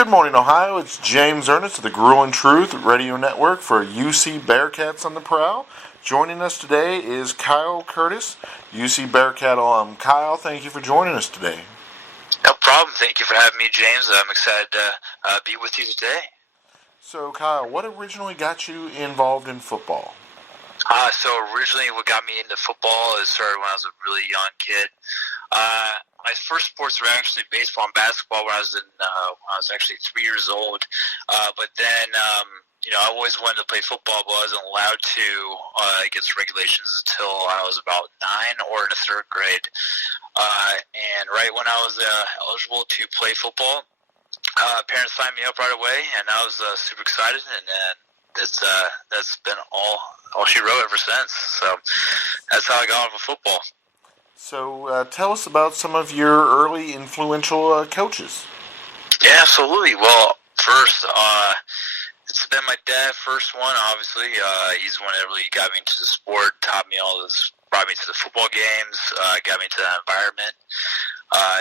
Good morning, Ohio. It's James Ernest of the Gruel and Truth Radio Network for UC Bearcats on the Prowl. Joining us today is Kyle Curtis, UC Bearcat alum. Kyle, thank you for joining us today. No problem. Thank you for having me, James. I'm excited to be with you today. So, Kyle, what originally got you involved in football? So originally what got me into football started when I was a really young kid. My first sports were actually baseball and basketball when I was actually 3 years old. But then, I always wanted to play football, but I wasn't allowed to against regulations until I was about 9 or in the third grade. And right when I was eligible to play football, parents signed me up right away, and I was super excited, and that's been all she wrote ever since. So that's how I got into football. So tell us about some of your early influential coaches. Yeah, absolutely. Well, first, it's been my dad, first one, obviously. He's the one that really got me into the sport, taught me all this, brought me to the football games, got me into that environment.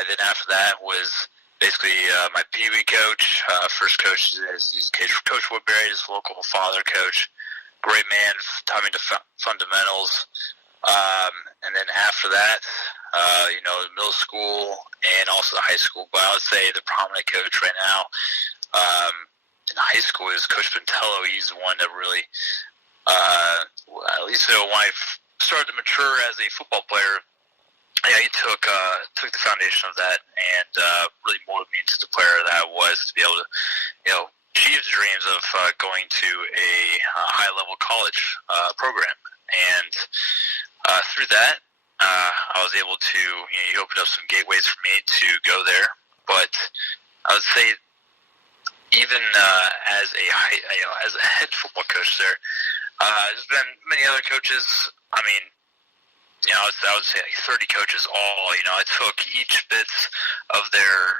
Then after that was basically my Pee Wee coach. First coach is Coach Woodbury, his local father coach. Great man, taught me the fundamentals. And then after that, middle school and also the high school. But I would say the prominent coach right now in high school is Coach Pintello. He's the one that really, at least when I started to mature as a football player, he took the foundation of that and really molded me into the player that I was, to be able to, achieve the dreams of going to a high-level college program. And through that, I was able to, he opened up some gateways for me to go there. But I would say, even as a head football coach there, there's been many other coaches. I mean, I would say like 30 coaches all. I took each bits of their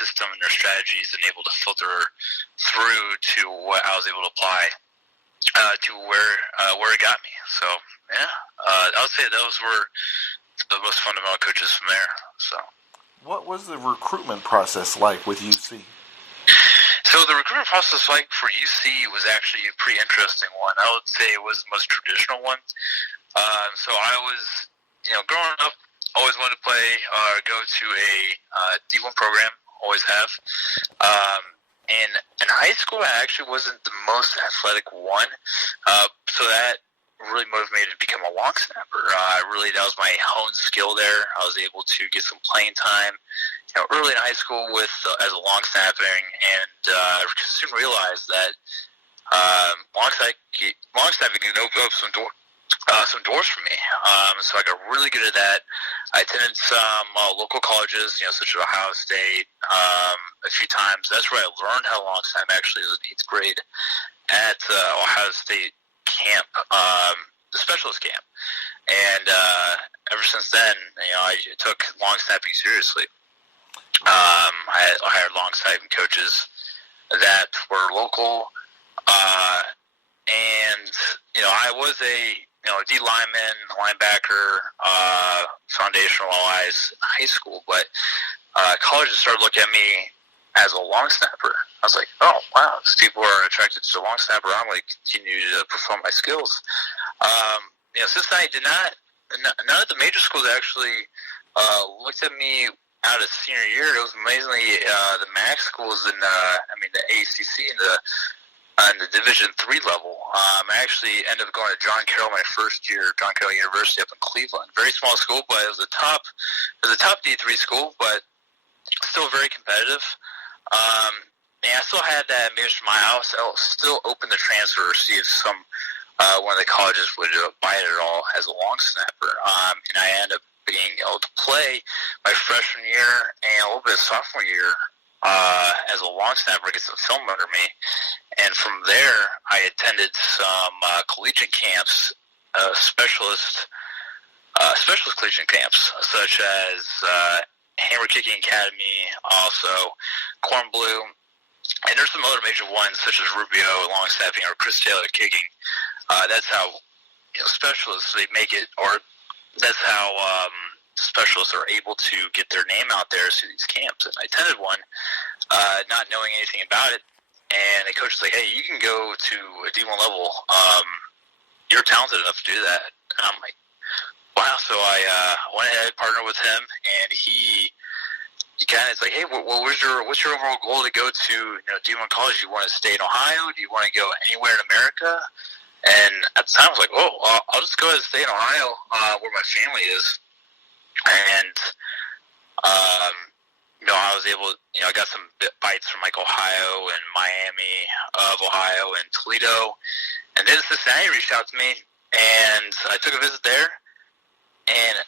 system and their strategies and able to filter through to what I was able to apply to where it got me. So yeah, I would say those were the most fundamental coaches from there. So, what was the recruitment process like with UC? So the recruitment process for UC was actually a pretty interesting one. I would say it was the most traditional one. So I was, growing up, always wanted to play or go to a D1 program, always have. And in high school, I actually wasn't the most athletic one. So that really motivated me to become a long snapper. That was my honed skill there. I was able to get some playing time, early in high school as a long snapping, and I soon realized that long snapping can open up some doors for me. So I got really good at that. I attended some local colleges, such as Ohio State, a few times. That's where I learned how to long snap. Actually, it was 8th grade at Ohio State camp, the specialist camp. And ever since then, I took long snapping seriously. I hired long snapping coaches that were local, and I was a D lineman, linebacker, foundational wise in high school, but colleges started looking at me as a long snapper. I was like, oh wow, these people are attracted to the long snapper. I'm going to continue to perform my skills. Cincinnati did not. None of the major schools actually looked at me out of senior year. It was amazingly the MAC schools and the ACC and the Division III level. I actually ended up going to John Carroll my first year, John Carroll University up in Cleveland. Very small school, but it was a top D3 school, but still very competitive. And I still had that ambition in my house. I was still open to transfer, see if one of the colleges would buy it at all as a long snapper. And I ended up being able to play my freshman year and a little bit of sophomore year as a long snapper, get some film under me. And from there, I attended some collegiate camps, specialist collegiate camps, such as Hammer Kicking Academy, also Corn Blue, and there's some other major ones, such as Rubio, long snapping, or Chris Taylor kicking. That's how specialists, they make it, or that's how specialists are able to get their name out there through these camps. And I attended one, not knowing anything about it. And the coach was like, "Hey, you can go to a D1 level. You're talented enough to do that." And I'm like, "Wow!" So I went ahead, partnered with him, and he kind of is like, "Hey, what's your overall goal to go to D1 college? Do you want to stay in Ohio? Do you want to go anywhere in America?" And at the time, I was like, "Oh, I'll just go ahead and stay in Ohio, where my family is." And I was able, I got some bites from like Ohio and Miami of Ohio and Toledo. And then Cincinnati reached out to me, and I took a visit there. And,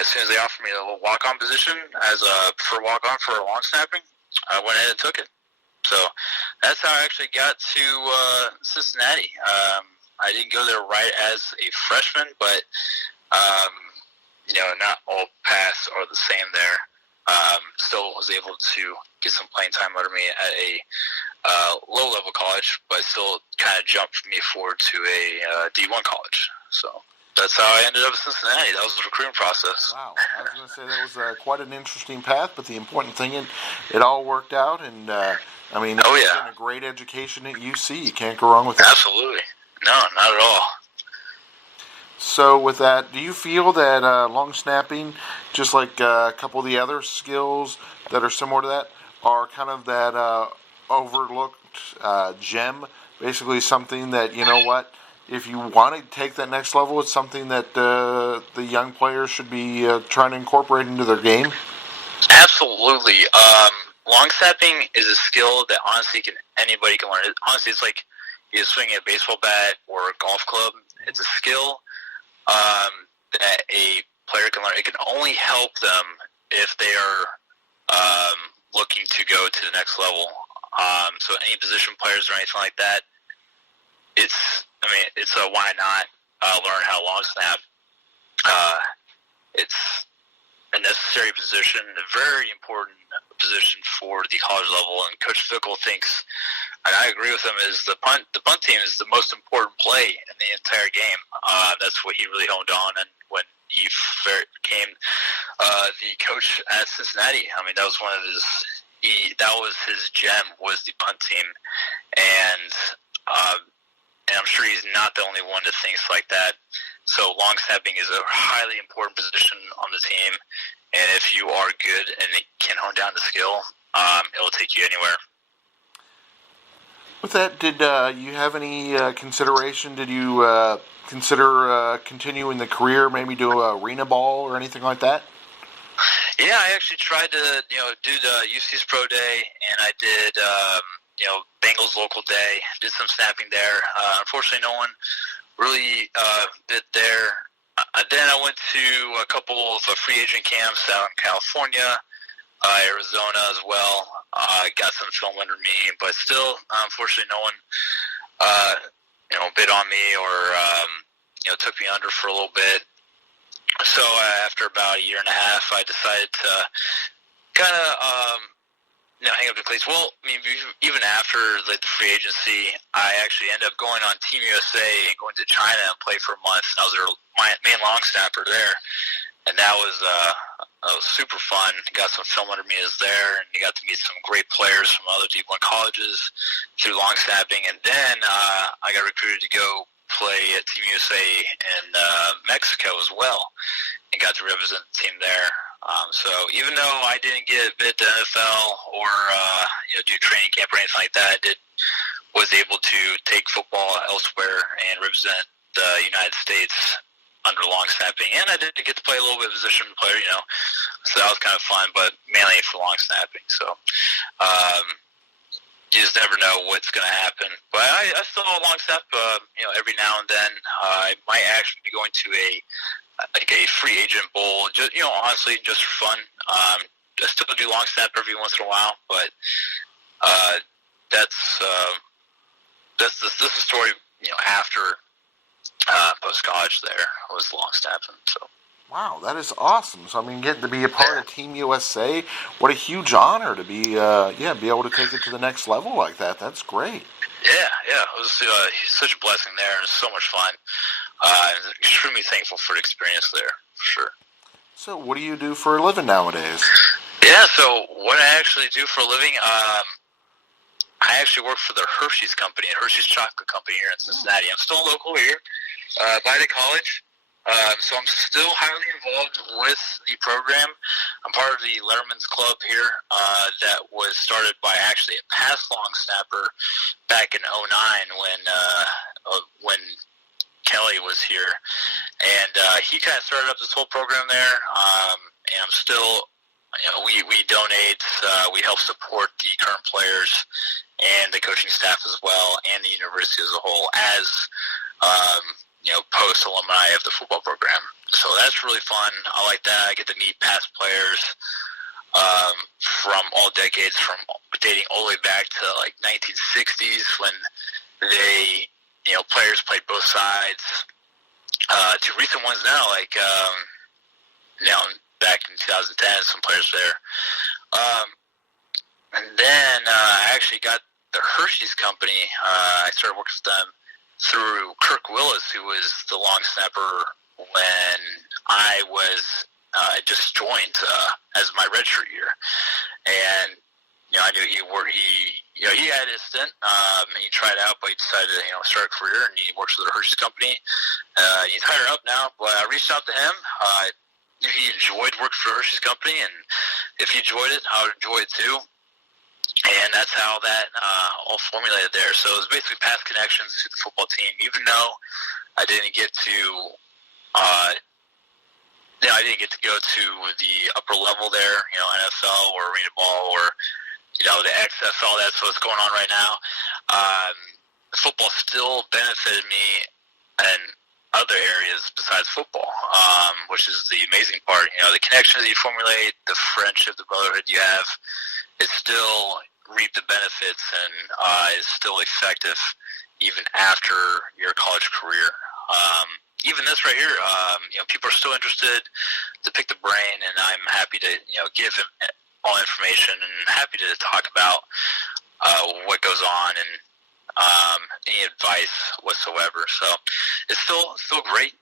as soon as they offered me a little walk-on position as a preferred walk-on for long snapping, I went ahead and took it. So that's how I actually got to Cincinnati. I didn't go there right as a freshman, but, not all paths are the same there. Still was able to get some playing time under me at a low-level college, but still kind of jumped me forward to a D1 college. So that's how I ended up in Cincinnati. That was the recruiting process. Wow. I was going to say that was quite an interesting path, but the important thing, it all worked out. And, it's been a great education at UC. You can't go wrong with that. Absolutely. No, not at all. So with that, do you feel that long snapping, just like a couple of the other skills that are similar to that, are kind of that overlooked gem, basically something that, if you want to take that next level, it's something that the young players should be trying to incorporate into their game? Absolutely. Long snapping is a skill that honestly anybody can learn. Honestly, it's like you swinging a baseball bat or a golf club. It's a skill that a player can learn. It can only help them if they are looking to go to the next level. So any position players or anything like that, it's a why not learn how to long snap. It's a necessary position, a very important position for the college level. And Coach Fickle thinks, and I agree with him, is the punt team is the most important play in the entire game. That's what he really honed on, and when he became the coach at Cincinnati, that was one of his gem, was the punt team, and I'm sure he's not the only one that thinks like that. So long snapping is a highly important position on the team, and if you are good and can hone down the skill, it'll take you anywhere. With that, did you have any consideration? Did you consider continuing the career, maybe do arena ball or anything like that? Yeah, I actually tried to do the UC's Pro Day, and I did Bengals local day. Did some snapping there. Unfortunately, no one really bit there. Then I went to a couple of free agent camps out in California, Arizona as well. I got some film under me, but still, unfortunately, no one, bid on me or, took me under for a little bit. So after about a year and a half, I decided to kind of, hang up the cleats. Well, even after the free agency, I actually ended up going on Team USA and going to China and played for a month. I was my main long snapper there, and that was super fun. Got some film under me as there, and you got to meet some great players from other D1 colleges through long snapping. And then I got recruited to go play at Team USA in Mexico as well, and got to represent the team there. So even though I didn't get bid to NFL or do training camp or anything like that, I was able to take football elsewhere and represent the United States under long snapping, and I did get to play a little bit of position player, so that was kind of fun, but mainly for long snapping. So you just never know what's going to happen. But I still long snap, every now and then. I might actually be going to a free agent bowl, just honestly, just for fun. I still do long snap every once in a while, but that's the story. After post college, there was long snapping. So. Wow, that is awesome. So getting to be a part of Team USA, what a huge honor to be able to take it to the next level like that. That's great. Yeah, it was such a blessing there, and it was so much fun. I'm extremely thankful for the experience there, for sure. So what do you do for a living nowadays? Yeah, so what I actually do for a living, I actually work for the Hershey's Company, Hershey's Chocolate Company here in Cincinnati. I'm still local here by the college. So I'm still highly involved with the program. I'm part of the Letterman's Club here that was started by actually a past long snapper back in '09 when Kelly was here. And he kind of started up this whole program there. And I'm still, we donate, we help support the current players and the coaching staff as well, and the university as a whole as post-alumni of the football program. So that's really fun. I like that. I get to meet past players from all decades, from dating all the way back to like 1960s when they, players played both sides, to recent ones now, like, back in 2010, some players there. And then I actually got the Hershey's Company. I started working with them through Kirk Willis, who was the long snapper when I was just joined as my redshirt year. And I knew he had his stint. And he tried out, but he decided to start a career, and he works with the Hershey's Company. He's higher up now, but I reached out to him. If he enjoyed working for the Hershey's Company, and if he enjoyed it, I would enjoy it too. And that's how that all formulated there. So it was basically past connections to the football team, even though I didn't get to, I didn't get to go to the upper level there, NFL or arena ball or, the XFL. That's what's going on right now. Football still benefited me in other areas besides football, which is the amazing part. The connections you formulate, the friendship, the brotherhood you have, it still reap the benefits and is still effective even after your college career. Even this right here, people are still interested to pick the brain, and I'm happy to give them all information and happy to talk about what goes on and any advice whatsoever. So it's still great,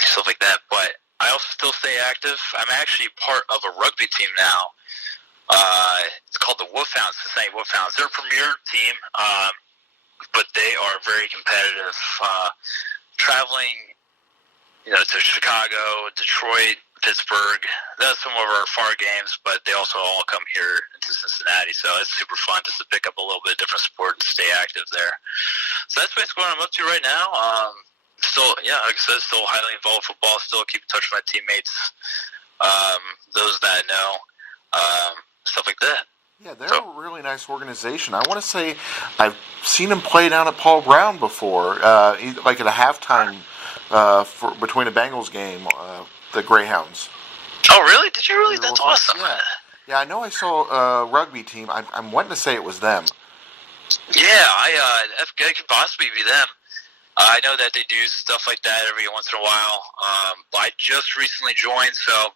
stuff like that. But I also still stay active. I'm actually part of a rugby team now. It's called the Wolfhounds, Cincinnati Wolfhounds. They're a premier team, but they are very competitive. Traveling, to Chicago, Detroit, Pittsburgh. That's some of our far games, but they also all come here into Cincinnati. So it's super fun just to pick up a little bit of different sport and stay active there. So that's basically what I'm up to right now. Still, like I said, still highly involved in football. Still keep in touch with my teammates, those that I know. Stuff like that. Yeah, they're a really nice organization. I want to say I've seen him play down at Paul Brown before, like at a halftime between a Bengals game, the Greyhounds. Oh, really? Did you really? That's awesome. Yeah, I know I saw a rugby team. I'm wanting to say it was them. Yeah, it could possibly be them. I know that they do stuff like that every once in a while. But I just recently joined, so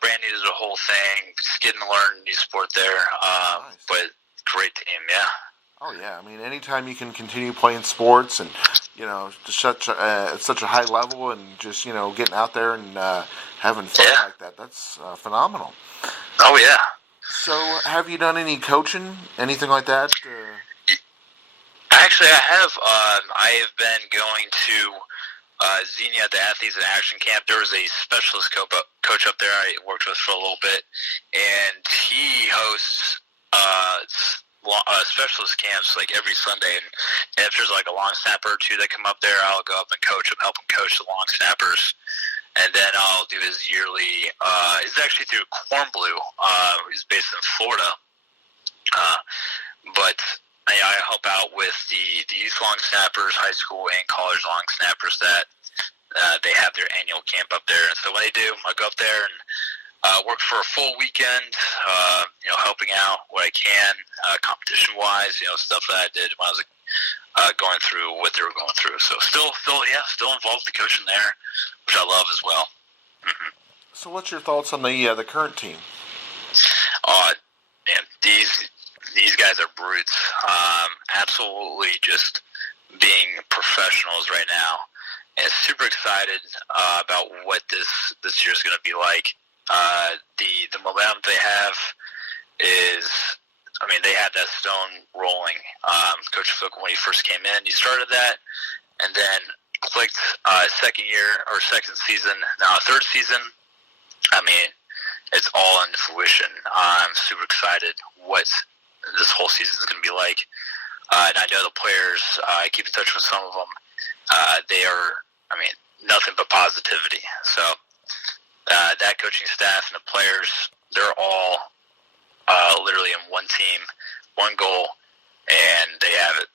brand new to the whole thing. Just getting to learn a new sport there. Nice. But great team, yeah. Oh yeah, I mean, anytime you can continue playing sports and just at such a high level and just getting out there and having fun like that, that's phenomenal. Oh yeah. So, have you done any coaching, anything like that? Actually, I have. I have been going to Xenia at the Athletes in Action Camp. There was a specialist coach up there I worked with for a little bit, and he hosts specialist camps like every Sunday. And if there's like a long snapper or two that come up there, I'll go up and coach them, help them coach the long snappers. And then I'll do his yearly. It's actually through Corn Blue. He's based in Florida, but I help out with the youth long snappers, high school and college long snappers that they have their annual camp up there. And so what I do, I go up there and work for a full weekend, helping out what I can, competition-wise, stuff that I did when I was going through what they were going through. So still involved in coaching there, which I love as well. Mm-hmm. So what's your thoughts on the current team? Man, these guys are brutes. Absolutely just being professionals right now. and super excited about what this year is going to be like. The momentum they have is, I mean, they had that stone rolling. Coach Fook, when he first came in, he started that, and then clicked second season, now third season. I mean, it's all into fruition. I'm super excited what this whole season is going to be like. And I know the players, I keep in touch with some of them. They are, I mean, nothing but positivity. So that coaching staff and the players, they're all literally in one team, one goal, and they have it.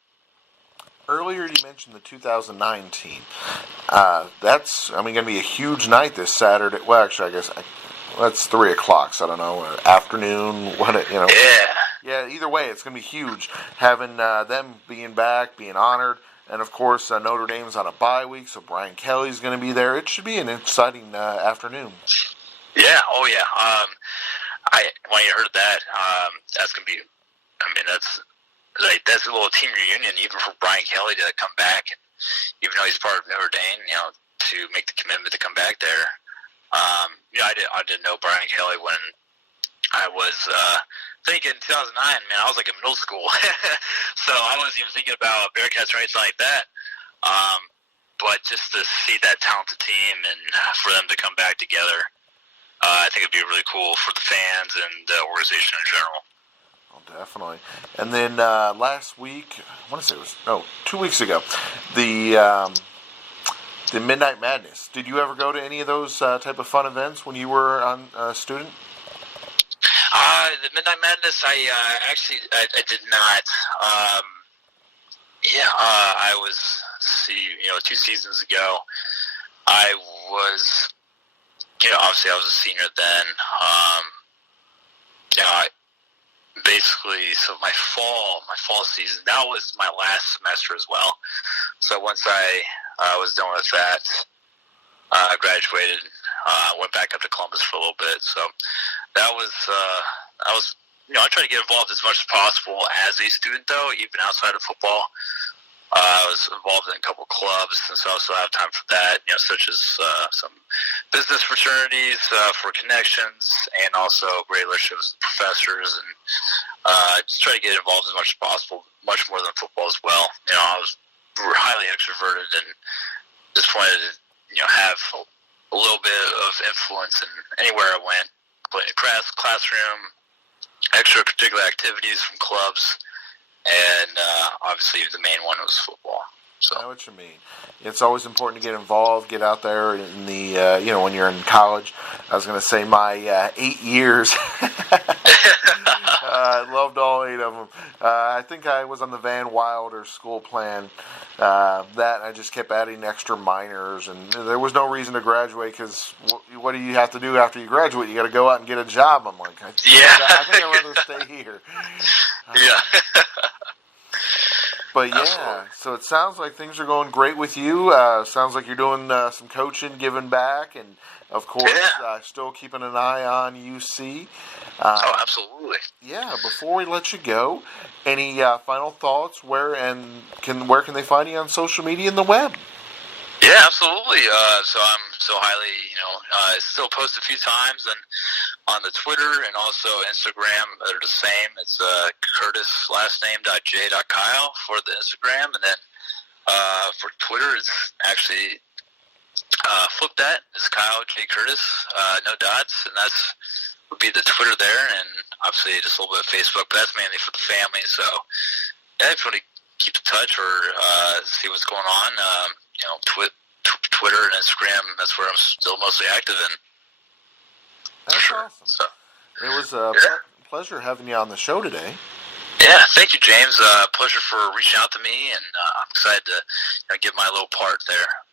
Earlier you mentioned the 2009 team. That's, I mean, going to be a huge night this Saturday. Well, actually, I guess that's 3 o'clock, so I don't know, afternoon, Yeah, either way, it's going to be huge. Having them being back, being honored, and of course, Notre Dame's on a bye week, so Brian Kelly's going to be there. It should be an exciting afternoon. Yeah, oh yeah. When you heard that, that's going to be, I mean, that's a little team reunion, even for Brian Kelly to come back, and even though he's part of Notre Dame, to make the commitment to come back there. I didn't know Brian Kelly when I was thinking 2009. Man, I was like in middle school, so I wasn't even thinking about Bearcats or anything like that. But just to see that talented team and for them to come back together, I think it'd be really cool for the fans and the organization in general. Oh, definitely. And then last week, I want to say it was 2 weeks ago, the Midnight Madness. Did you ever go to any of those type of fun events when you were a student? The Midnight Madness, I did not. I was, 2 seasons ago, I was, obviously I was a senior then. Basically, so my fall season, that was my last semester as well. So once I was done with that, I graduated, went back up to Columbus for a little bit. So that was, I try to get involved as much as possible as a student, though, even outside of football. I was involved in a couple clubs, and so I also have time for that, such as some business fraternities for connections, and also great relationships with professors, and just try to get involved as much as possible, much more than football as well. I was highly extroverted and just wanted to, have a little bit of influence in anywhere I went, classroom, extracurricular activities from clubs. And obviously the main one was football. So. I know what you mean. It's always important to get involved, get out there in the, when you're in college. I was going to say my 8 years. I loved all 8 of them. I think I was on the Van Wilder school plan. That I just kept adding extra minors, and there was no reason to graduate because what do you have to do after you graduate? You got to go out and get a job. I'm like, I think I'd rather stay here. Yeah. But yeah, absolutely. So it sounds like things are going great with you. Sounds like you're doing some coaching, giving back, and of course, still keeping an eye on UC. Absolutely. Yeah. Before we let you go, any final thoughts? Where can they find you on social media and the web? Yeah, absolutely. So I'm so highly, still post a few times and on the Twitter and also Instagram. They're the same. It's Curtis last name .j.kyle for the Instagram, and then for Twitter it's actually flip that. It's Kyle J Curtis, no dots, and that's would be the Twitter there, and obviously just a little bit of Facebook, but that's mainly for the family. So yeah, if you want to keep in touch or see what's going on, Twitter and Instagram, that's where I'm still mostly active in. That's awesome. So, it was a pleasure having you on the show today. Yeah, thank you, James. Pleasure for reaching out to me, and I'm excited to give my little part there.